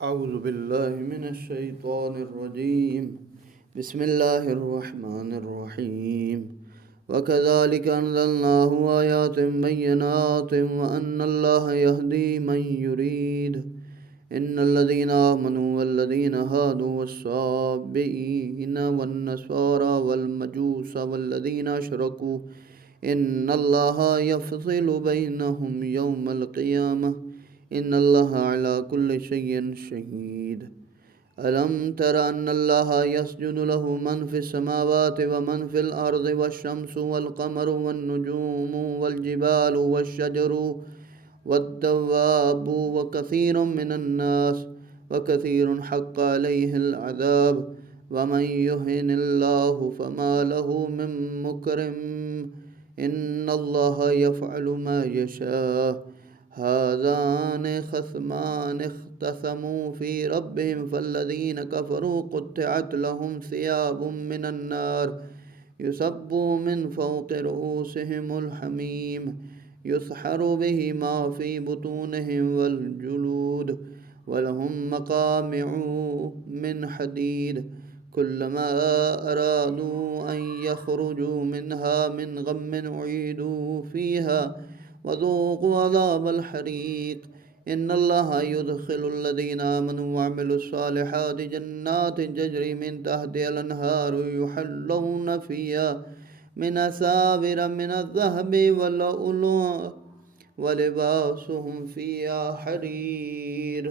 أعوذ بالله من الشيطان الرجيم. بسم الله الرحمن الرحيم. وكذلك أنزلناه آيات بينات وأن الله يهدي من يريد. إن الذين آمنوا والذين هادوا والصابئين والنصارى والمجوس والذين أشركوا إن الله يفصل بينهم يوم القيامة إن الله على كل شيء شهيد. ألم تر أن الله يسجد له من في السماوات ومن في الأرض والشمس والقمر والنجوم والجبال والشجر والدواب وكثير من الناس وكثير حق عليه العذاب ومن يهن الله فما له من مكرم إن الله يفعل ما يشاء. هذان خصمان اختصموا في ربهم فالذين كفروا قطعت لهم ثياب من النار يصب من فوق رؤوسهم الحميم يسحر به ما في بطونهم والجلود ولهم مقامع من حديد كلما أرادوا أن يخرجوا منها من غم أعيدوا فيها وذوقوا عذاب الحريق. إن الله يدخل الذين آمنوا وعملوا الصالحات جنات تجري من تحتها الأنهار يحلون فيها من أساور من الذهب واللؤلؤ ولباسهم فيها حرير.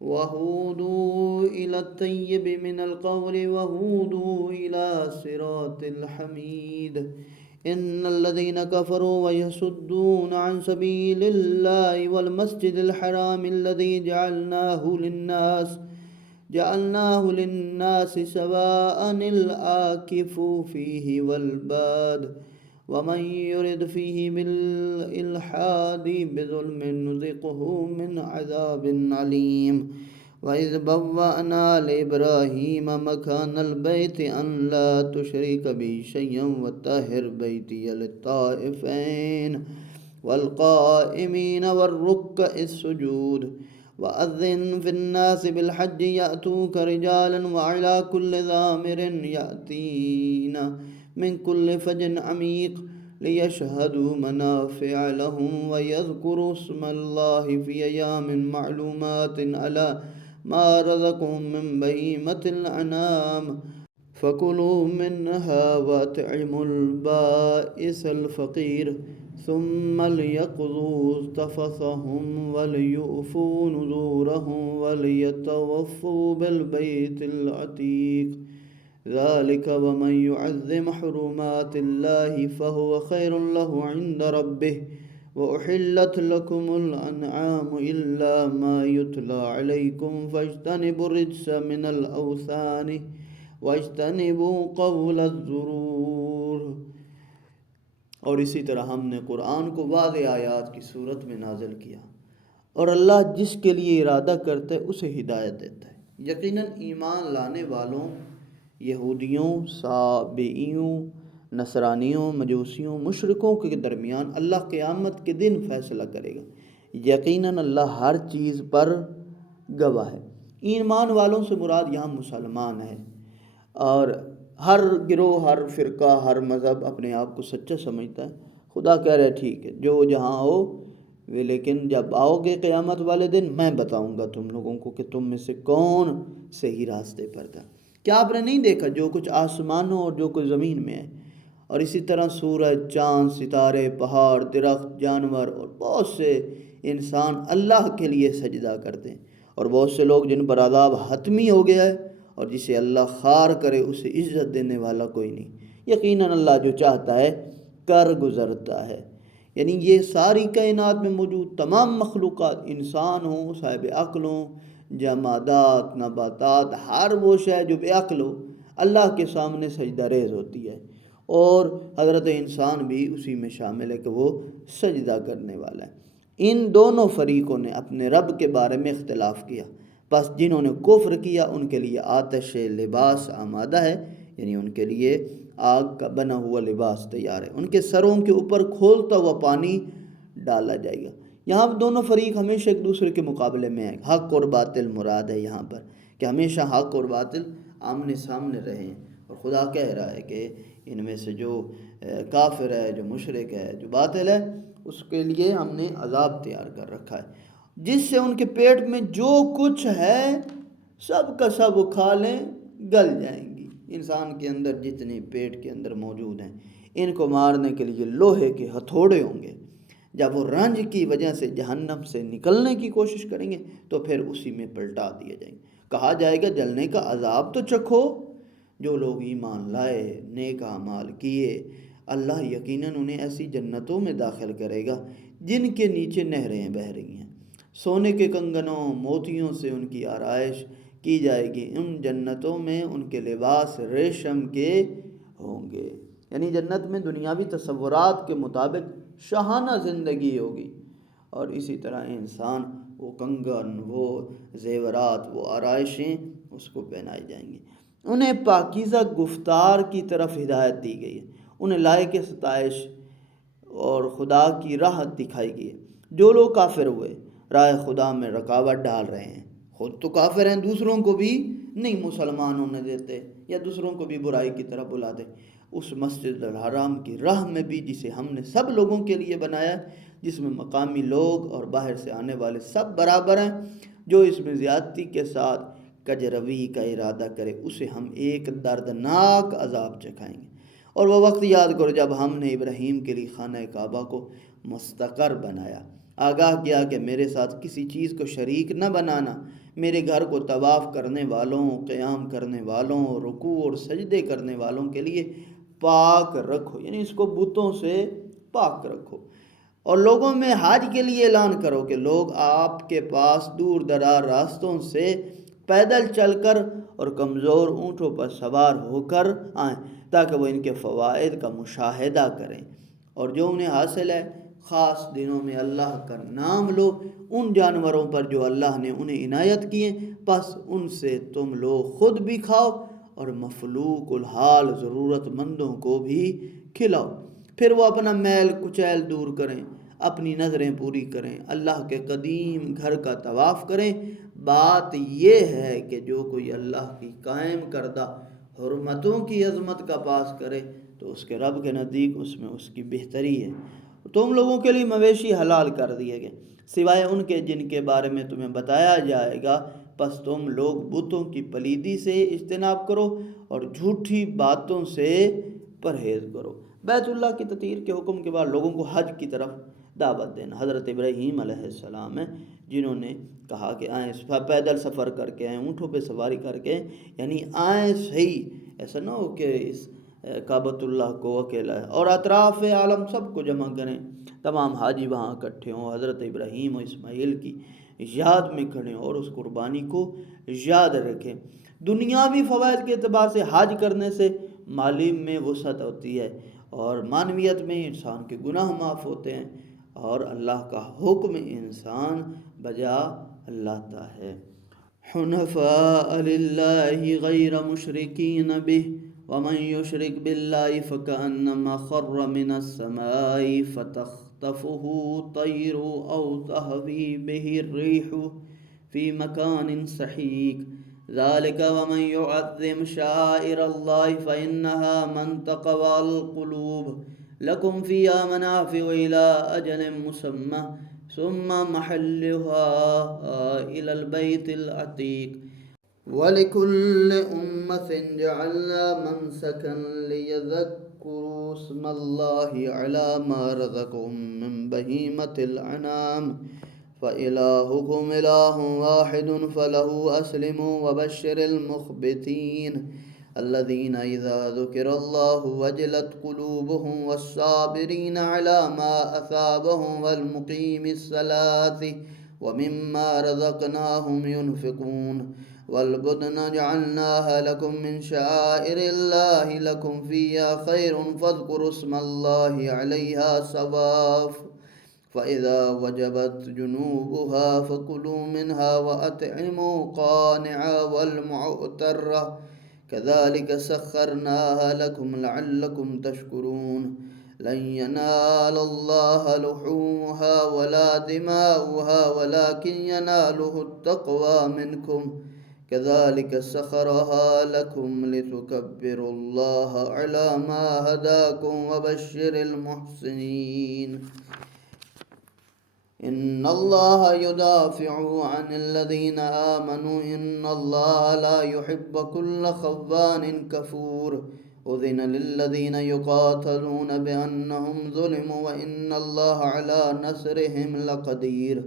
وهودوا إلى الطيب من القول وهودوا إلى صراط الحميد. إن الذين كفروا ويصدون عن سبيل الله والمسجد الحرام الذي جعلناه للناس سواء الآكف فيه والباد ومن يرد فيه بالإلحاد بظلم نذقه من عذاب عليم. وإذ بوأنا لإبراهيم مكان البيت أن لا تشرك بي شيئا وطهر بيتي للطائفين والقائمين والركع السجود وأذن في الناس بالحج يأتوك رجالا وعلى كل ضامر يأتين من كل فج عميق ليشهدوا منافع لهم ويذكروا اسم الله في أيام معلومات على ما رزقهم من بهيمة الأنعام فكلوا منها وأطعموا البائس الفقير ثم ليقضوا تفثهم وليؤفوا نذورهم وليطوفوا بالبيت العتيق ذلك ومن يعظم حرمات الله فهو خير له عند ربه وأحلت لكم الأنعام إلا ما يتلى عليكم فاجتنبوا الرجس من الأوثان واجتنبوا قول الزور. اور اسی طرح ہم نے قرآن کو واضح آیات کی صورت میں نازل کیا اور اللہ جس کے لیے ارادہ کرتا ہے اسے ہدایت دیتا ہے. یقیناً ایمان لانے والوں یہودیوں، صابئیوں، نصرانیوں، مجوسیوں، مشرکوں کے درمیان اللہ قیامت کے دن فیصلہ کرے گا. یقیناً اللہ ہر چیز پر گواہ ہے. ایمان والوں سے مراد یہاں مسلمان ہے، اور ہر گروہ، ہر فرقہ، ہر مذہب اپنے آپ کو سچا سمجھتا ہے. خدا کہہ رہے ٹھیک ہے جو جہاں ہو، لیکن جب آؤ گے قیامت والے دن میں بتاؤں گا تم لوگوں کو کہ تم میں سے کون صحیح راستے پر تھا. کیا آپ نے نہیں دیکھا جو کچھ آسمانوں اور جو کچھ زمین میں ہے؟ اور اسی طرح سورج، چاند، ستارے، پہاڑ، درخت، جانور اور بہت سے انسان اللہ کے لیے سجدہ کرتے ہیں، اور بہت سے لوگ جن پر عذاب حتمی ہو گیا ہے، اور جسے اللہ خار کرے اسے عزت دینے والا کوئی نہیں. یقیناً اللہ جو چاہتا ہے کر گزرتا ہے. یعنی یہ ساری کائنات میں موجود تمام مخلوقات، انسان ہوں، صاحب عقل ہوں، جمادات، نباتات، ہر وہ شے جو بے عقل ہو اللہ کے سامنے سجدہ ریز ہوتی ہے، اور حضرت انسان بھی اسی میں شامل ہے کہ وہ سجدہ کرنے والا ہے. ان دونوں فریقوں نے اپنے رب کے بارے میں اختلاف کیا، بس جنہوں نے کفر کیا ان کے لیے آتش لباس آمادہ ہے، یعنی ان کے لیے آگ کا بنا ہوا لباس تیار ہے. ان کے سروں کے اوپر کھولتا ہوا پانی ڈالا جائے گا. یہاں دونوں فریق ہمیشہ ایک دوسرے کے مقابلے میں ہیں، حق اور باطل مراد ہے یہاں پر، کہ ہمیشہ حق اور باطل آمنے سامنے رہیں۔ اور خدا کہہ رہا ہے کہ ان میں سے جو کافر ہے، جو مشرک ہے، جو باطل ہے، اس کے لیے ہم نے عذاب تیار کر رکھا ہے، جس سے ان کے پیٹ میں جو کچھ ہے سب کا سب وہ کھا لیں گل جائیں گی۔ انسان کے اندر جتنے پیٹ کے اندر موجود ہیں، ان کو مارنے کے لیے لوہے کے ہتھوڑے ہوں گے۔ جب وہ رنج کی وجہ سے جہنم سے نکلنے کی کوشش کریں گے تو پھر اسی میں پلٹا دیے جائیں گے، کہا جائے گا جلنے کا عذاب تو چکھو۔ جو لوگ ایمان لائے، نیک اعمال کیے، اللہ یقیناً انہیں ایسی جنتوں میں داخل کرے گا جن کے نیچے نہریں بہہ رہی ہیں، سونے کے کنگنوں موتیوں سے ان کی آرائش کی جائے گی، ان جنتوں میں ان کے لباس ریشم کے ہوں گے۔ یعنی جنت میں دنیاوی تصورات کے مطابق شاہانہ زندگی ہوگی، اور اسی طرح انسان وہ کنگن، وہ زیورات، وہ آرائشیں اس کو پہنائی جائیں گی۔ انہیں پاکیزہ گفتار کی طرف ہدایت دی گئی ہے، انہیں لائق ستائش اور خدا کی راہ دکھائی گئی ہے۔ جو لوگ کافر ہوئے، راہ خدا میں رکاوٹ ڈال رہے ہیں، خود تو کافر ہیں، دوسروں کو بھی نہیں مسلمان ہونے دیتے، یا دوسروں کو بھی برائی کی طرف بلاتے، اس مسجد الحرام کی راہ میں بھی، جسے ہم نے سب لوگوں کے لیے بنایا، جس میں مقامی لوگ اور باہر سے آنے والے سب برابر ہیں، جو اس میں زیادتی کے ساتھ کجروی کا ارادہ کرے اسے ہم ایک دردناک عذاب چکھائیں گے۔ اور وہ وقت یاد کرو جب ہم نے ابراہیم کے لیے خانہ کعبہ کو مستقر بنایا، آگاہ کیا کہ میرے ساتھ کسی چیز کو شریک نہ بنانا، میرے گھر کو طواف کرنے والوں، قیام کرنے والوں، رکوع اور سجدے کرنے والوں کے لیے پاک رکھو، یعنی اس کو بتوں سے پاک رکھو۔ اور لوگوں میں حج کے لیے اعلان کرو کہ لوگ آپ کے پاس دور دراز راستوں سے پیدل چل کر اور کمزور اونٹوں پر سوار ہو کر آئیں، تاکہ وہ ان کے فوائد کا مشاہدہ کریں، اور جو انہیں حاصل ہے خاص دنوں میں اللہ کا نام لو، ان جانوروں پر جو اللہ نے انہیں عنایت کیے، پس ان سے تم لوگ خود بھی کھاؤ اور مفلوق الحال ضرورت مندوں کو بھی کھلاؤ۔ پھر وہ اپنا میل کچیل دور کریں، اپنی نظریں پوری کریں، اللہ کے قدیم گھر کا طواف کریں۔ بات یہ ہے کہ جو کوئی اللہ کی قائم کردہ حرمتوں کی عظمت کا پاس کرے تو اس کے رب کے نزدیک اس میں اس کی بہتری ہے۔ تم لوگوں کے لیے مویشی حلال کر دیے گئے سوائے ان کے جن کے بارے میں تمہیں بتایا جائے گا، پس تم لوگ بتوں کی پلیدی سے اجتناب کرو اور جھوٹی باتوں سے پرہیز کرو۔ بیت اللہ کی تطہیر کے حکم کے بعد لوگوں کو حج کی طرف دعوت دینا۔ حضرت ابراہیم علیہ السلام ہیں جنہوں نے کہا کہ آئیں پیدل سفر کر کے آئیں، اونٹوں پہ سواری کر کے، یعنی آئیں صحیح، ایسا نہ ہو کہ اس کعبۃ اللہ کو اکیلا ہے، اور اطراف عالم سب کو جمع کریں، تمام حاجی وہاں اکٹھے ہوں، حضرت ابراہیم و اسماعیل کی یاد میں کھڑے ہوں اور اس قربانی کو یاد رکھیں۔ دنیاوی فوائد کے اعتبار سے حج کرنے سے مالی میں وسعت ہوتی ہے، اور معنویت میں انسان کے گناہ معاف ہوتے ہیں، اور اللہ کا حکم انسان بجا لاتا ہے۔ حنفاء للہ غیر مشرکین بہ ومن یشرک باللہ فکأنما خر من السماء فتخطفه الطیر او تہوی بہ الریح فی مکان سحیق ذلك ومن يعظم شعائر الله فإنها من تقوى القلوب لكم فيها منافع إلى أجل مسمى ثم محلها إلى البيت العتيق ولكل أمة جعلنا منسكا ليذكروا اسم الله على ما رزقهم من بهيمة الأنعام فإلهكم إله واحد فله أسلموا وبشر المخبتين الذين إذا ذكر الله وجلت قلوبهم والصابرين على ما أصابهم والمقيم الصلاة ومما رزقناهم ينفقون والبدن جعلناها لكم من شعائر الله لكم فيها خير فاذكروا اسم الله عليها صواف فإذا وجبت جنوبها فكلوا منها وأطعموا قانعا والمعتر كذلك سخرناها لكم لعلكم تشكرون لن ينال الله لحومها ولا دماؤها ولكن يناله التقوى منكم كذلك سخرها لكم لتكبروا الله على ما هداكم وبشر المحسنين إن الله يدافع عن الذين آمنوا إن الله لا يحب كل خوان كفور أذن للذين يقاتلون بأنهم ظلموا وإن الله على نصرهم لقدير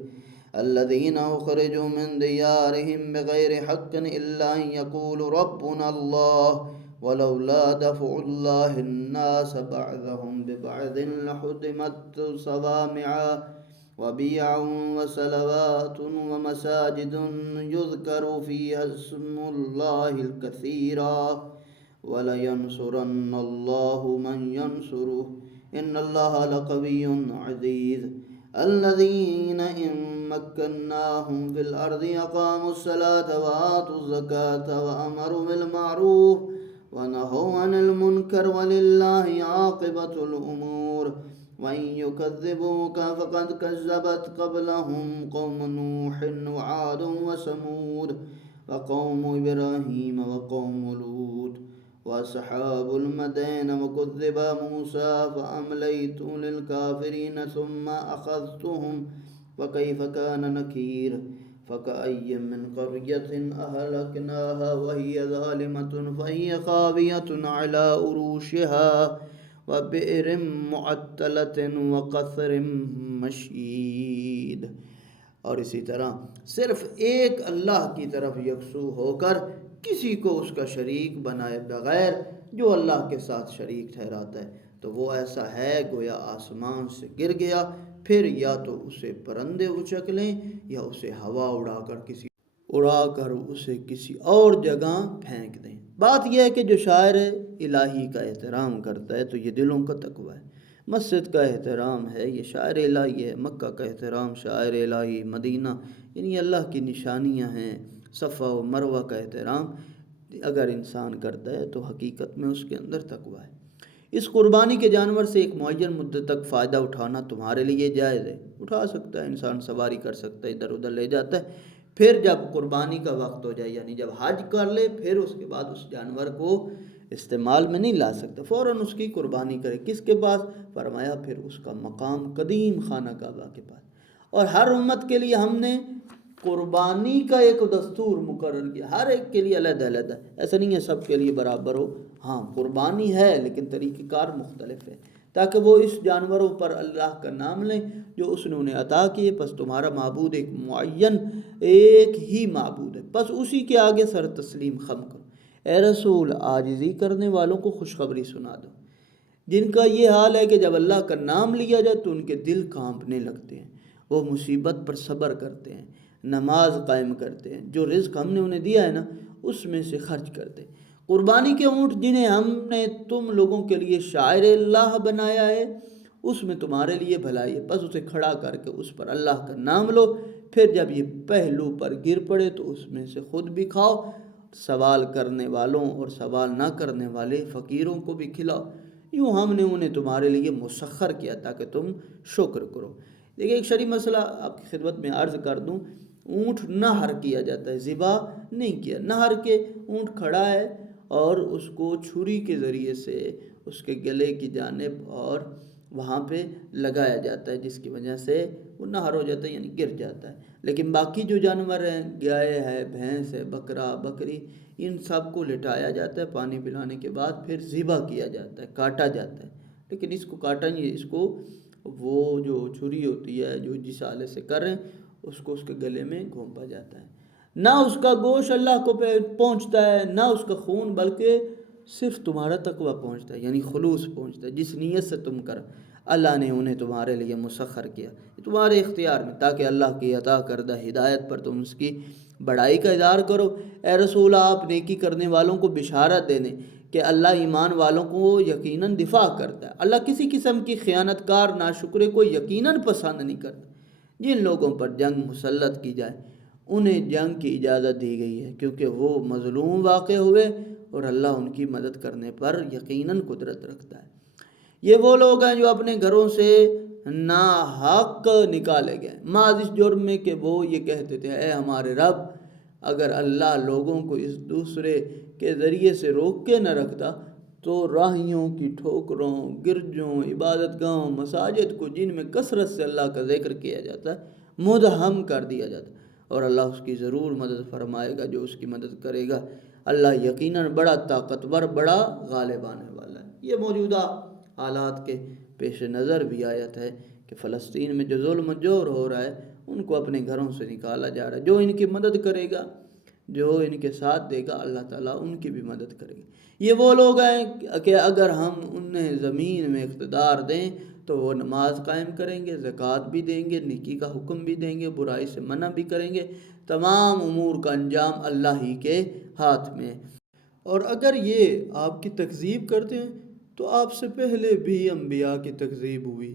الذين أخرجوا من ديارهم بغير حق إلا أن يقولوا ربنا الله ولولا دفع الله الناس بعضهم ببعض لحطمت صوامع وبيع وصلوات ومساجد يذكر فيها اسم الله الكثيرا ولينصرن الله من ينصره إن الله لقوي عزيز الذين إن مكناهم في الأرض أقاموا الصلاة وآتوا الزكاة وأمروا بالمعروف ونهوا عن المنكر ولله عاقبة الأمور وإن يكذبوك فقد كذبت قبلهم قوم نوح وعاد وثمود وقوم إبراهيم وقوم لوط وأصحاب المدين وكذب موسى فأمليت للكافرين ثم أخذتهم فكيف كان نكير فكأي من قرية أهلكناها وهي ظالمة فهي خاوية على عروشها وبئر معطلة وقصر مشید. اور اسی طرح صرف ایک اللہ کی طرف یکسو ہو کر کسی کو اس کا شریک بنائے بغیر جو اللہ کے ساتھ شریک ٹھہراتا ہے تو وہ ایسا ہے گویا آسمان سے گر گیا، پھر یا تو اسے پرندے اچک لیں یا اسے ہوا اڑا کر اسے کسی اور جگہ پھینک دیں۔ بات یہ ہے کہ جو شاعر الہی کا احترام کرتا ہے تو یہ دلوں کا تقویٰ ہے۔ مسجد کا احترام ہے، یہ شاعر الہی ہے۔ مکہ کا احترام شاعر الہی، مدینہ یعنی اللہ کی نشانیاں ہیں۔ صفا و مروہ کا احترام اگر انسان کرتا ہے تو حقیقت میں اس کے اندر تقویٰ ہے۔ اس قربانی کے جانور سے ایک معین مدت تک فائدہ اٹھانا تمہارے لیے جائز ہے، اٹھا سکتا ہے انسان، سواری کر سکتا ہے، ادھر ادھر لے جاتا ہے۔ پھر جب قربانی کا وقت ہو جائے یعنی جب حج کر لے پھر اس کے بعد اس جانور کو استعمال میں نہیں لا سکتا، فوراً اس کی قربانی کرے۔ کس کے پاس؟ فرمایا پھر اس کا مقام قدیم خانہ کعبہ کے پاس۔ اور ہر امت کے لیے ہم نے قربانی کا ایک دستور مقرر کیا، ہر ایک کے لیے علیحدہ علیحدہ، ایسا نہیں ہے سب کے لیے برابر ہو۔ ہاں قربانی ہے لیکن طریقہ کار مختلف ہے تاکہ وہ اس جانوروں پر اللہ کا نام لیں جو اس نے انہیں عطا کیے۔ پس تمہارا معبود ایک معین ایک ہی معبود ہے، پس اسی کے آگے سر تسلیم خم کرو۔ اے رسول عاجزی کرنے والوں کو خوشخبری سنا دو، جن کا یہ حال ہے کہ جب اللہ کا نام لیا جائے تو ان کے دل کانپنے لگتے ہیں، وہ مصیبت پر صبر کرتے ہیں، نماز قائم کرتے ہیں، جو رزق ہم نے انہیں دیا ہے نا اس میں سے خرچ کرتے ہیں۔ قربانی کے اونٹ جنہیں ہم نے تم لوگوں کے لیے شاعر اللہ بنایا ہے اس میں تمہارے لیے بھلائی ہے، بس اسے کھڑا کر کے اس پر اللہ کا نام لو، پھر جب یہ پہلو پر گر پڑے تو اس میں سے خود بھی کھاؤ، سوال کرنے والوں اور سوال نہ کرنے والے فقیروں کو بھی کھلاؤ، یوں ہم نے انہیں تمہارے لیے مسخر کیا تاکہ تم شکر کرو۔ دیکھیں ایک شرعی مسئلہ آپ کی خدمت میں عرض کر دوں، اونٹ نہر کیا جاتا ہے، ذبح نہیں کیا، نہر کے اونٹ کھڑا ہے اور اس کو چھری کے ذریعے سے اس کے گلے کی جانب اور وہاں پہ لگایا جاتا ہے جس کی وجہ سے وہ نہر ہو جاتا ہے یعنی گر جاتا ہے۔ لیکن باقی جو جانور ہیں، گائے ہے، بھینس ہے، بکرا بکری، ان سب کو لٹایا جاتا ہے، پانی پلانے کے بعد پھر ذبح کیا جاتا ہے، کاٹا جاتا ہے۔ لیکن اس کو کاٹا نہیں، اس کو وہ جو چھری ہوتی ہے جو جس آلے سے کر رہے ہیں اس کو اس کے گلے میں گھونپا جاتا ہے۔ نہ اس کا گوشت اللہ کو پہنچتا ہے نہ اس کا خون، بلکہ صرف تمہارا تقویٰ پہنچتا ہے یعنی خلوص پہنچتا ہے، جس نیت سے تم کر اللہ نے انہیں تمہارے لیے مسخر کیا، تمہارے اختیار میں، تاکہ اللہ کی عطا کردہ ہدایت پر تم اس کی بڑائی کا اظہار کرو۔ اے رسول آپ نیکی کرنے والوں کو بشارت دے دیں کہ اللہ ایمان والوں کو یقیناً دفاع کرتا ہے، اللہ کسی قسم کی خیانت کار ناشکرے کو یقیناً پسند نہیں کرتا۔ جن لوگوں پر جنگ مسلط کی جائے انہیں جنگ کی اجازت دی گئی ہے کیونکہ وہ مظلوم واقع ہوئے اور اللہ ان کی مدد کرنے پر یقیناً قدرت رکھتا ہے۔ یہ وہ لوگ ہیں جو اپنے گھروں سے ناحق نکالے گئے محض اس جرم میں کہ وہ یہ کہتے تھے اے ہمارے رب اگر اللہ لوگوں کو اس دوسرے کے ذریعے سے روک کے نہ رکھتا تو راہیوں کی ٹھوکروں، گرجوں، عبادت گاہوں، مساجد کو جن میں کثرت سے اللہ کا ذکر کیا جاتا ہے مدہم کر دیا جاتا، اور اللہ اس کی ضرور مدد فرمائے گا جو اس کی مدد کرے گا۔ اللہ یقیناً بڑا طاقتور، بڑا غالب آنے والا ہے۔ یہ موجودہ حالات کے پیش نظر بھی آیت ہے کہ فلسطین میں جو ظلم و جور ہو رہا ہے ان کو اپنے گھروں سے نکالا جا رہا ہے۔ جو ان کی مدد کرے گا، جو ان کے ساتھ دے گا، اللہ تعالیٰ ان کی بھی مدد کرے گا۔ یہ وہ لوگ ہیں کہ اگر ہم انہیں زمین میں اقتدار دیں تو وہ نماز قائم کریں گے، زکوٰۃ بھی دیں گے، نیکی کا حکم بھی دیں گے، برائی سے منع بھی کریں گے۔ تمام امور کا انجام اللہ ہی کے ہاتھ میں ہے۔ اور اگر یہ آپ کی تکذیب کرتے ہیں تو آپ سے پہلے بھی انبیاء کی تکذیب ہوئی۔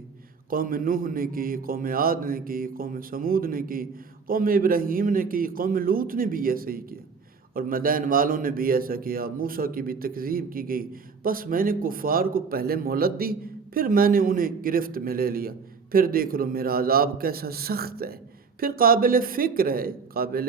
قوم نوح نے کی، قوم عاد نے کی، قوم سمود نے کی، قوم ابراہیم نے کی، قوم لوط نے بھی ایسے ہی کیا، اور مدین والوں نے بھی ایسا کیا۔ موسیٰ کی بھی تکذیب کی گئی، بس میں نے کفار کو پہلے مہلت دی، پھر میں نے انہیں گرفت میں لے لیا، پھر دیکھ لو میرا عذاب کیسا سخت ہے۔ پھر قابل فکر ہے، قابل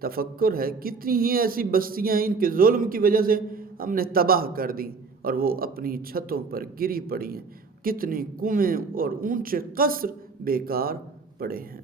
تفکر ہے، کتنی ہی ایسی بستیاں ان کے ظلم کی وجہ سے ہم نے تباہ کر دیں اور وہ اپنی چھتوں پر گری پڑی ہیں، کتنی کنویں اور اونچے قصر بیکار پڑے ہیں۔